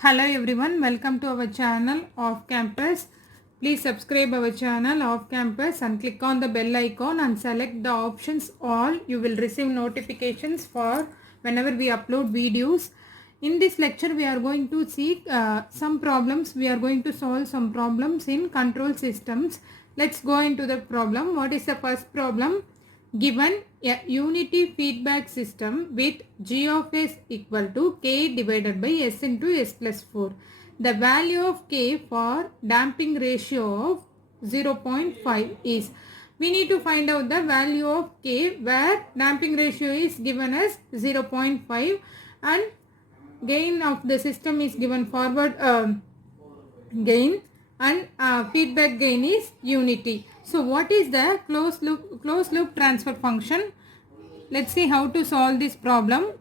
Hello everyone, welcome to our channel Off Campus. Please subscribe our channel Off Campus and click on the bell icon and select the options all. You will receive notifications for whenever we upload videos. In this lecture we are going to see some problems. We are going to solve some problems in control systems. Let's go into the problem. What is the first problem? Given a unity feedback system with G of S equal to K divided by S into S plus 4. The value of K for damping ratio of 0.5 is. We need to find out the value of K where damping ratio is given as 0.5 and gain of the system is given forward gain and feedback gain is unity. So what is the closed loop transfer function? Let's see how to solve this problem.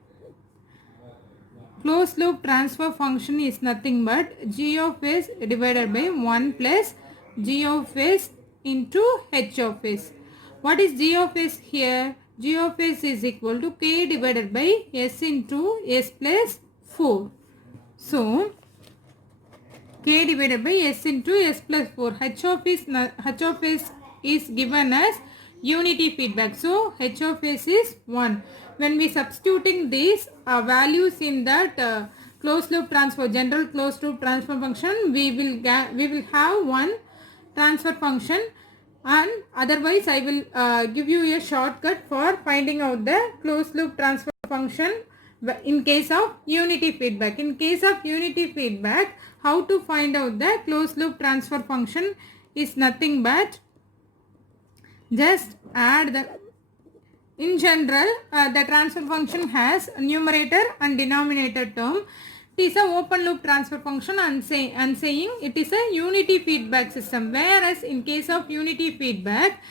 Closed loop transfer function is nothing but G of S divided by 1 plus G of S into H of S. What is G of S here? G of S is equal to K divided by S into S plus 4. So K divided by S into S plus 4. H of S is given as unity feedback. So H of S is 1. When we substituting these values in that closed loop transfer, general closed loop transfer function, we will have one transfer function, and otherwise I will give you a shortcut for finding out the closed loop transfer function in case of unity feedback. In case of unity feedback, how to find out the closed loop transfer function is nothing but just add the, in general the transfer function has numerator and denominator term. It is a open loop transfer function and saying it is a unity feedback system, whereas in case of unity feedback,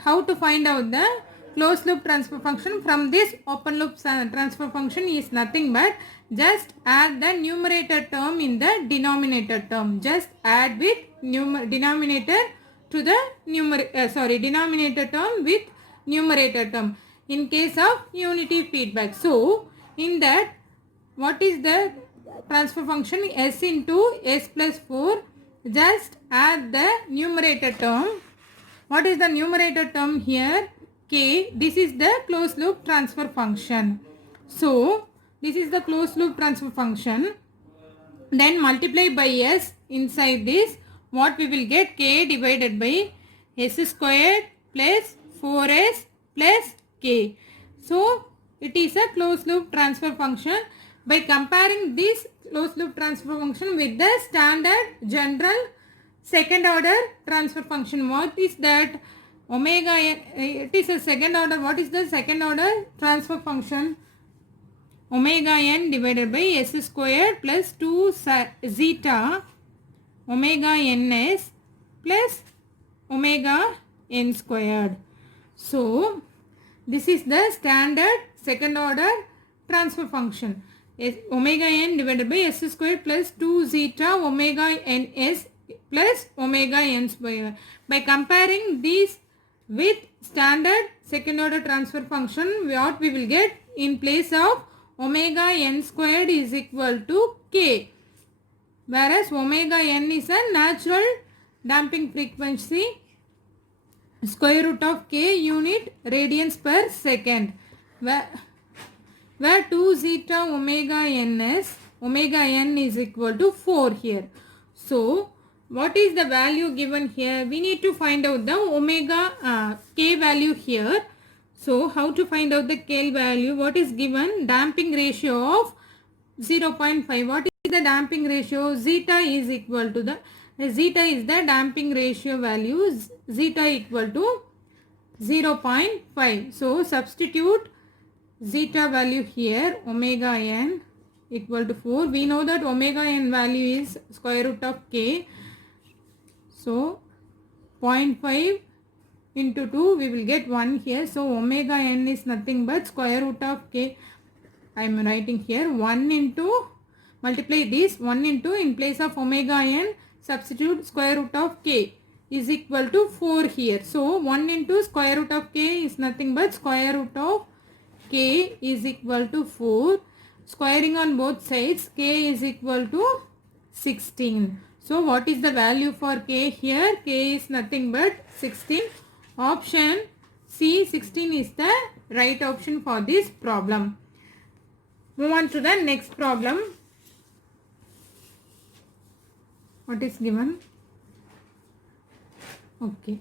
how to find out the closed loop transfer function from this open loop transfer function is nothing but just add the numerator term in the denominator term. Just add with denominator to the denominator term with numerator term in case of unity feedback. So in that, what is the transfer function? S into S plus 4. Just add the numerator term. What is the numerator term here? K. This is the closed loop transfer function. So this is the closed loop transfer function. Then multiply by S inside this. What we will get? K divided by S squared plus 4S plus K. So it is a closed loop transfer function. By comparing this closed loop transfer function with the standard general second order transfer function, what is that? Omega n, it is a second order. What is the second order transfer function? Omega n divided by S squared plus 2 zeta omega ns plus omega n squared. So this is the standard second order transfer function. Omega n divided by S squared plus 2 zeta omega ns plus omega n squared. By comparing these with standard second order transfer function, what we will get? In place of omega n squared is equal to K, whereas omega n is a natural damping frequency, square root of K unit radians per second, where 2 zeta omega n is equal to 4 here. So what is the value given here? We need to find out the omega K value here. So how to find out the K value? What is given? Damping ratio of 0.5. What is the damping ratio? Zeta is equal to the zeta is the damping ratio value. Zeta equal to 0.5. So substitute zeta value here. Omega n equal to 4. We know that omega n value is square root of K. So 0.5 into 2, we will get 1 here. So omega n is nothing but square root of K. I am writing here 1 into, multiply this 1 into, in place of omega n substitute square root of K is equal to 4 here. So 1 into square root of K is nothing but square root of K is equal to 4. squaring on both sides, k is equal to 16. So what is the value for k here? K is nothing but 16. Option C, 16 is the right option for this problem. Move on to the next problem. What is given? Okay.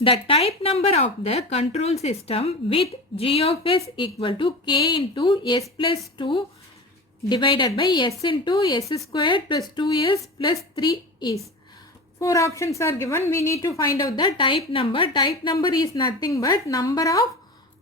The type number of the control system with g of s equal to k into s plus 2 divided by s into s squared plus 2s plus 3 is. Four options are given. We need to find out the type number. Type number is nothing but number of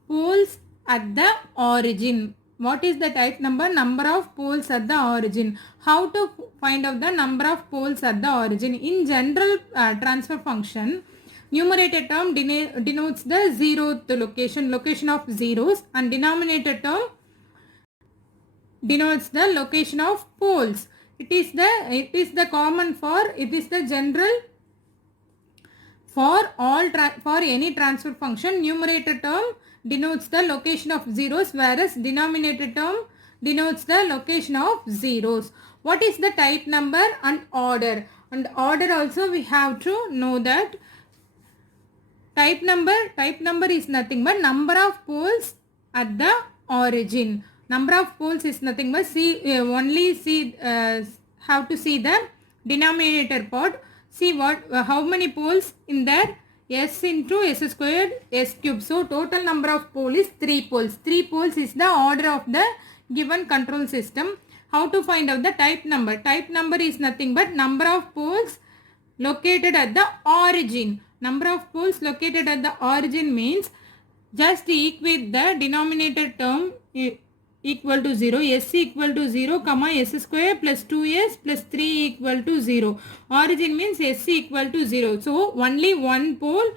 poles at the origin. What is the type number? Number of poles at the origin. How to find out the number of poles at the origin? In general transfer function, numerator term denotes the zeroth location of zeros, and denominator term denotes the location of poles. It is the common for, it is the general for all for any transfer function. Numerator term denotes the location of zeros, whereas denominator term denotes the location of zeros. What is the type number and order? And order also we have to know that type number is nothing but number of poles at the origin. Number of poles is nothing but have to see the denominator part. See how many poles in there? S into s squared s cube. So total number of poles is 3 poles. 3 poles is the order of the given control system. How to find out the type number? Type number is nothing but number of poles located at the origin. Number of poles located at the origin means just equate the denominator term equal to 0, s equal to 0, comma s square plus 2s plus 3 equal to 0. Origin means s equal to 0. So only one pole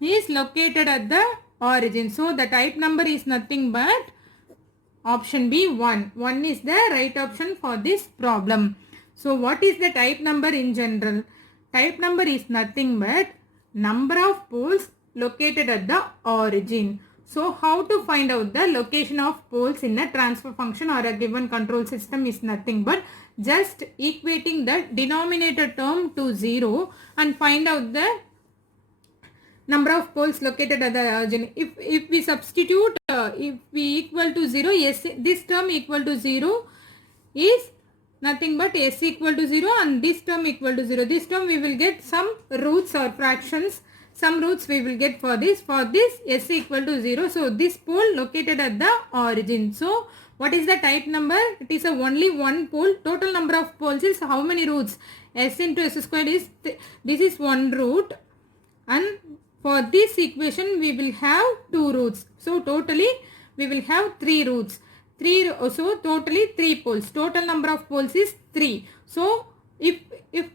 is located at the origin. So the type number is nothing but option B, 1. 1 is the right option for this problem. So what is the type number in general? Type number is nothing but number of poles located at the origin. So how to find out the location of poles in a transfer function or a given control system is nothing but just equating the denominator term to 0 and find out the number of poles located at the origin. If we substitute, if we equal to 0, yes, this term equal to 0 is nothing but s equal to 0 and this term equal to 0. This term we will get some roots or fractions. Some roots we will get for this. For this s equal to 0. So this pole located at the origin. So what is the type number? It is only one pole. Total number of poles is how many roots? S into s squared is this is one root, and for this equation we will have 2 roots. So totally we will have 3 roots. So totally 3 poles. Total number of poles is 3. So if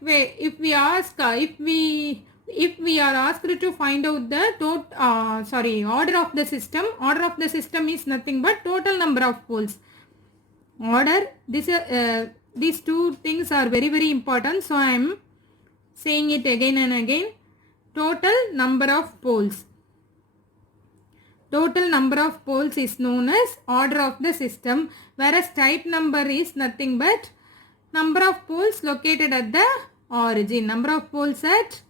we are asked to find out the order of the system is nothing but total number of poles. Order, these two things are very, very important. So I am saying it again and again. Total number of poles. Total number of poles is known as order of the system, whereas type number is nothing but number of poles located at the origin. Number of poles at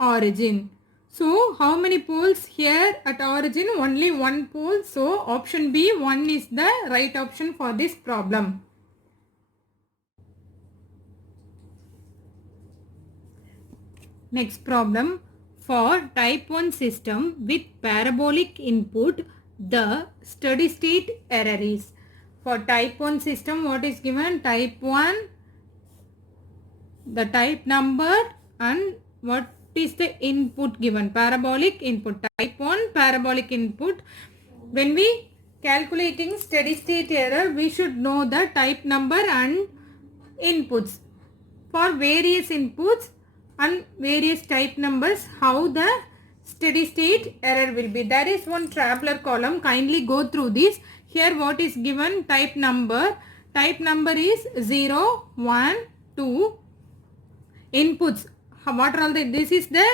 origin. So how many poles here at origin? Only one pole. So option B, 1 is the right option for this problem. Next problem. For type 1 system with parabolic input, the steady state error is. For type 1 system, what is given? Type 1, the type number, and what is the input given? Parabolic input. Type 1 parabolic input. When we calculating steady state error, we should know the type number and inputs. For various inputs and various type numbers, how the steady state error will be. There is one tabular column. Kindly go through this. Here what is given? Type number. Type number is 0, 1, 2. Inputs. what are all the, this is the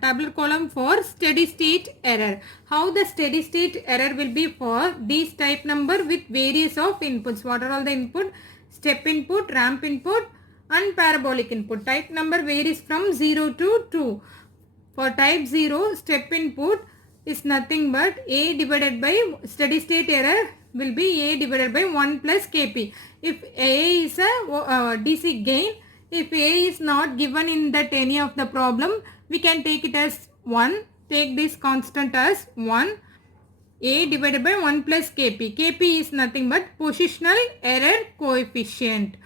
tabular column for steady state error. How the steady state error will be for these type number with various of inputs. What are all the input? Step input, ramp input and parabolic input. Type number varies from 0 to 2. For type 0, step input is nothing but A divided by steady state error will be A divided by 1 plus Kp. If A is a DC gain, if A is not given in that any of the problem, we can take it as 1. Take this constant as 1. A divided by 1 plus Kp. Kp is nothing but positional error coefficient.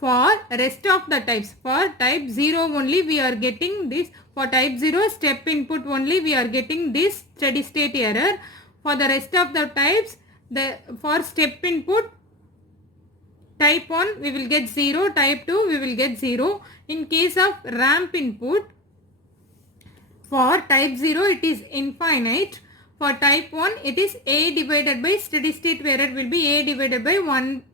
For rest of the types, for type 0 only we are getting this. For type 0 step input only we are getting this steady state error. For the rest of the types, for step input type 1 we will get 0, type 2 we will get 0. In case of ramp input, for type 0 it is infinite. For type 1 it is A divided by steady state error will be A divided by 1.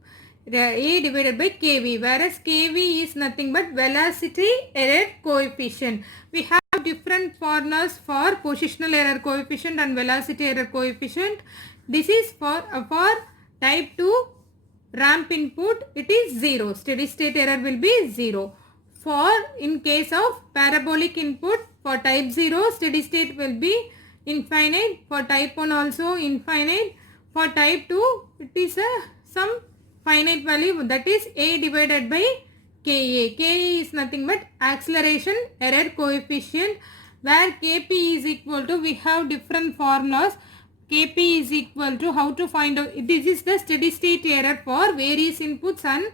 A divided by kV, whereas kV is nothing but velocity error coefficient. We have different formulas for positional error coefficient and velocity error coefficient. This is for type 2 ramp input, it is 0. Steady state error will be 0. For in case of parabolic input, for type 0 steady state will be infinite. For type 1 also infinite. For type 2 it is some finite value, that is A divided by Ka. Ka is nothing but acceleration error coefficient, where Kp is equal to, we have different formulas. Kp is equal to, how to find out, this is the steady state error for various inputs and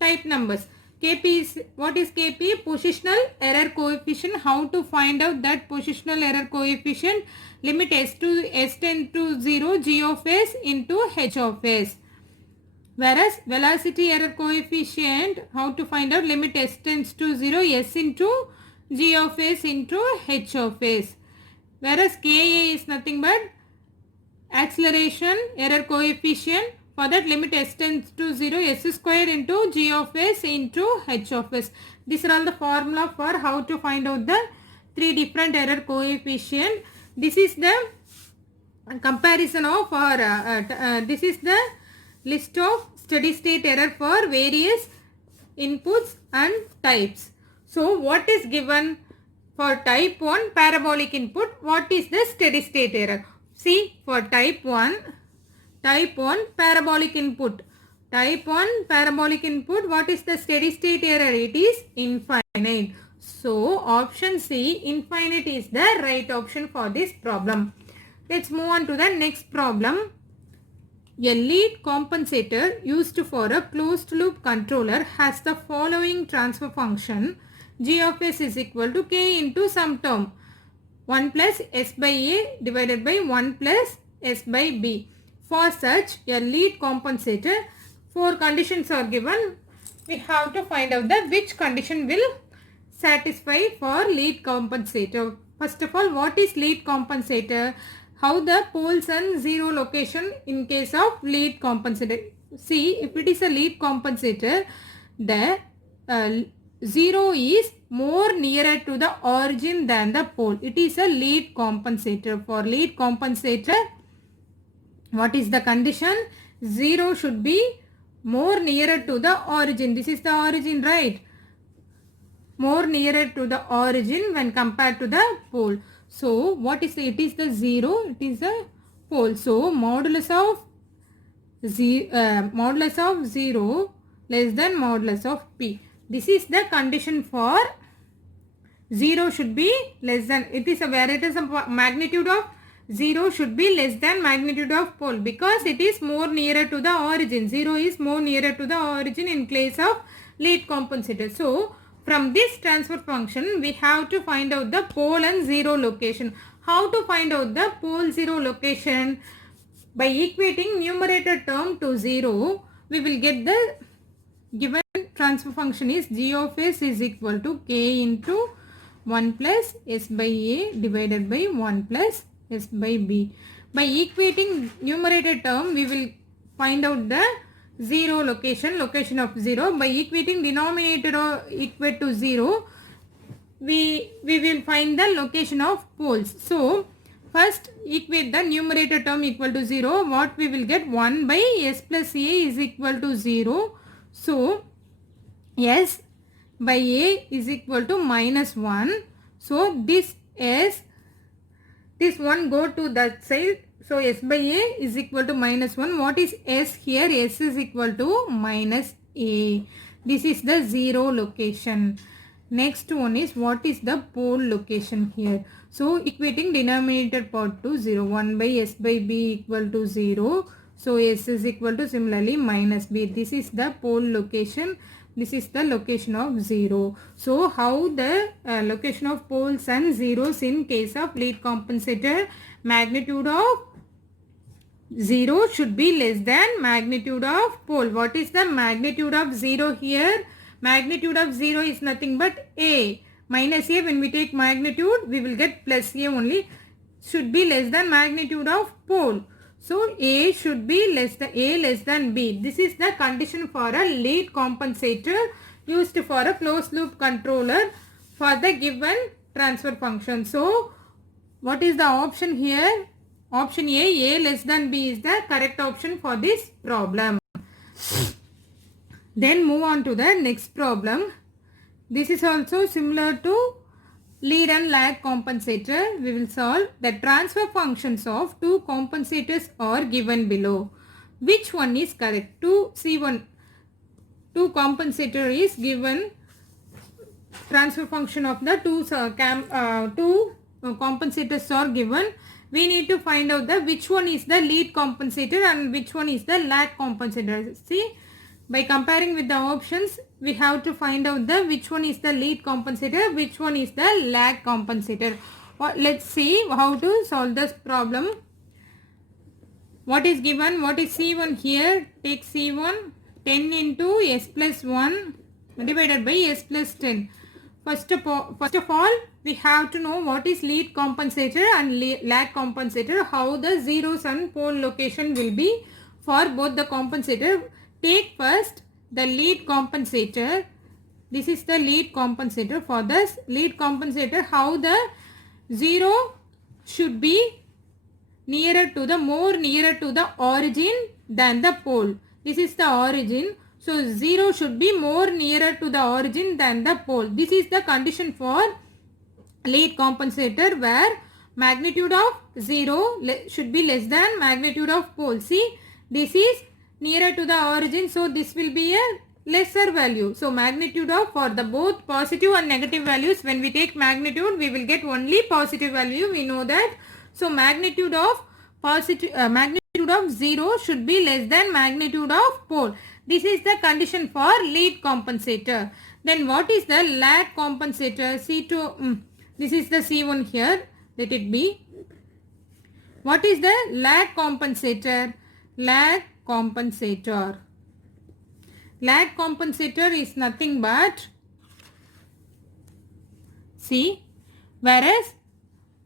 type numbers. Kp is, what is Kp? Positional error coefficient. How to find out that positional error coefficient? Limit s to s tend to 0 g of s into h of s. Whereas velocity error coefficient, how to find out? Limit s tends to 0 s into g of s into h of s. Whereas Ka is nothing but acceleration error coefficient. For that, limit s tends to 0 s square into g of s into h of s. These are all the formula for how to find out the three different error coefficient. This is the comparison of this is the list of steady state error for various inputs and types. So what is given for type 1 parabolic input? What is the steady state error? See, for type 1 parabolic input. Type 1 parabolic input, what is the steady state error? It is infinite. So option C, infinite, is the right option for this problem. Let's move on to the next problem. A lead compensator used for a closed loop controller has the following transfer function. G of s is equal to k into some term 1 plus s by a divided by 1 plus s by b. For such a lead compensator, 4 conditions are given. We have to find out the which condition will satisfy for lead compensator. First of all, what is lead compensator? How the poles and zero location in case of lead compensator. See, if it is a lead compensator, the zero is more nearer to the origin than the pole. It is a lead compensator. For lead compensator, what is the condition? Zero should be more nearer to the origin. This is the origin, right? More nearer to the origin when compared to the pole. So what is it? Is the zero, it is the pole. So modulus of 0 less than modulus of p. This is the condition for 0 should be less than, it is a, where it is a magnitude of 0 should be less than magnitude of pole, because it is more nearer to the origin. 0 is more nearer to the origin in case of lead compensator. So from this transfer function, we have to find out the pole and zero location. How to find out the pole zero location? By equating numerator term to 0, we will get the given transfer function is g of s is equal to k into 1 plus s by a divided by 1 plus s by b. By equating numerator term, we will find out the zero location of 0. By equating denominator or equate to 0, we will find the location of poles. So first equate the numerator term equal to 0. What we will get? 1 by s plus a is equal to 0. So s by a is equal to minus 1. So this one go to that side. So s by a is equal to minus 1. What is s here? S is equal to minus a. This is the 0 location. Next one is what is the pole location here. So equating denominator part to 0. 1 by s by b equal to 0. So s is equal to similarly minus b. This is the pole location. This is the location of 0. So how the location of poles and zeros in case of lead compensator? Magnitude of 0 should be less than magnitude of pole. What is the magnitude of 0 here? Magnitude of 0 is nothing but a. Minus a, when we take magnitude, we will get plus a only. Should be less than magnitude of pole. So a should be less than b. This is the condition for a lead compensator used for a closed loop controller for the given transfer function. So what is the option here? Option A less than b is the correct option for this problem. Then move on to the next problem. This is also similar to lead and lag compensator. We will solve. The transfer functions of two compensators are given below. Which one is correct? C1. Two compensator is given. Transfer function of the two compensators are given. We need to find out the which one is the lead compensator and which one is the lag compensator. See, by comparing with the options, we have to find out the which one is the lead compensator, which one is the lag compensator. Let's see how to solve this problem. What is given? What is C1 here? Take C1, 10 into s plus 1 divided by s plus 10. First of all, we have to know what is lead compensator and lag compensator, how the zeros and pole location will be for both the compensator. Take first the lead compensator. This is the lead compensator. For this lead compensator, how the 0 should be more nearer to the origin than the pole. This is the origin. So 0 should be more nearer to the origin than the pole. This is the condition for lead compensator, where magnitude of 0 should be less than magnitude of pole. See, this is nearer to the origin, so this will be a lesser value. So magnitude of, for the both positive and negative values, when we take magnitude, we will get only positive value. We know that. So magnitude of 0 should be less than magnitude of pole. This is the condition for lead compensator. Then what is the lag compensator? C2, this is the C1 here. Let it be. What is the lag compensator? Lag compensator is nothing but C, whereas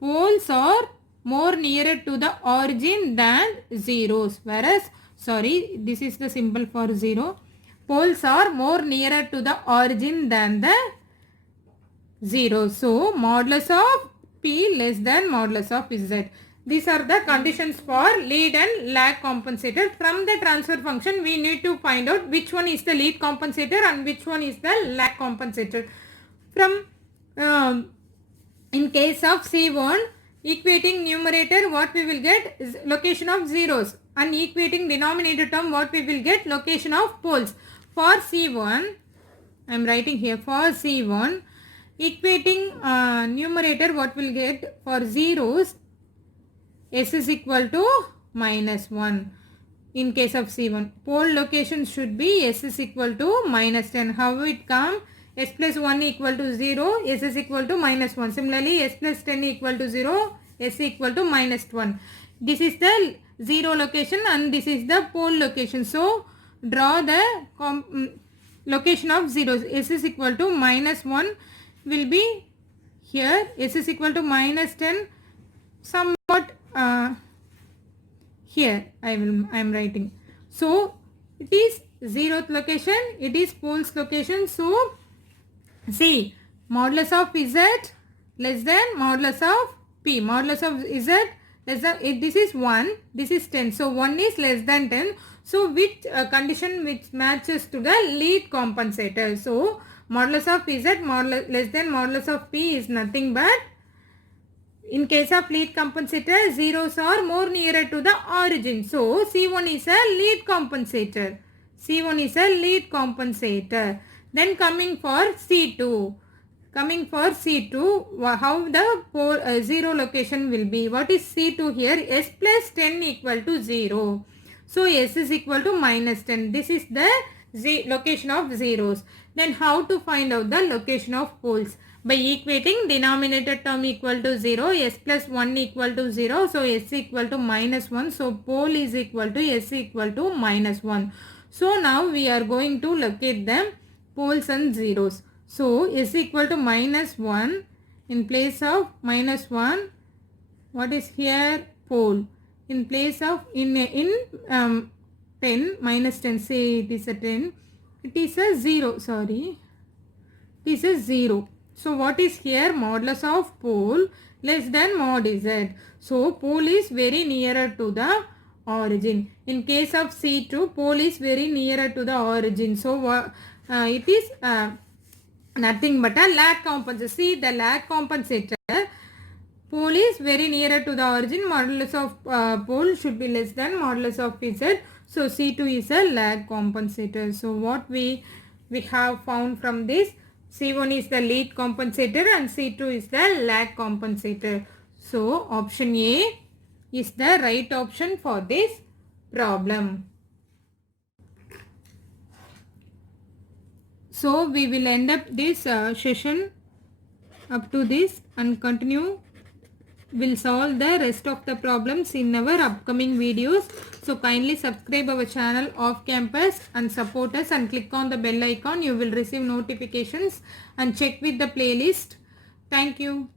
poles are more nearer to the origin than zeros. This is the symbol for 0. Poles are more nearer to the origin than the zeros. So modulus of P less than modulus of Z. These are the conditions for lead and lag compensator. From the transfer function, we need to find out which one is the lead compensator and which one is the lag compensator. From in case of C1, equating numerator, what we will get is location of zeros, and equating denominator term, what we will get? Location of poles. For C1, I am writing here, for C1, equating numerator, what will get? For zeros, s is equal to minus 1 in case of C1. Pole location should be s is equal to minus 10. How it come? S plus 1 equal to 0, s is equal to minus 1. Similarly, s plus 10 equal to 0, s equal to minus 1. This is the 0 location and this is the pole location. So, draw the location of zeros. S is equal to minus 1 will be here. S is equal to minus 10. Somewhat here I am writing. So, it is 0th location. It is pole's location. So, see, Modulus of Z less than modulus of P. Modulus of Z less than, if this is 1, this is 10. So 1 is less than 10. So which condition which matches to the lead compensator? So modulus of Z less than modulus of P is nothing but, in case of lead compensator, zeros are more nearer to the origin. So C1 is a lead compensator. C1 is a lead compensator. Then coming for C2. Coming for C2, how the pole, zero location will be. What is C2 here? S plus 10 equal to 0. So S is equal to minus 10. This is the location of zeros. Then how to find out the location of poles? By equating denominator term equal to 0, S plus 1 equal to 0. So S equal to minus 1. So pole is equal to S equal to minus 1. So now we are going to locate the poles and zeros. So S equal to minus 1, in place of minus 1, what is here? Pole. In place of, in 10, minus 10, say it is a 10, it is a 0, sorry, it is a 0. So what is here? Modulus of pole less than mod Z. So pole is very nearer to the origin. In case of C2, pole is very nearer to the origin. So it is nothing but a lag compensator. See the lag compensator, pole is very nearer to the origin. Modulus of pole should be less than modulus of Z. So C2 is a lag compensator. So what we have found from this, C1 is the lead compensator and C2 is the lag compensator. So option A is the right option for this problem. So we will end up this session up to this and continue. We'll solve the rest of the problems in our upcoming videos. So kindly subscribe our channel Off Campus and support us and click on the bell icon. You will receive notifications and check with the playlist. Thank you.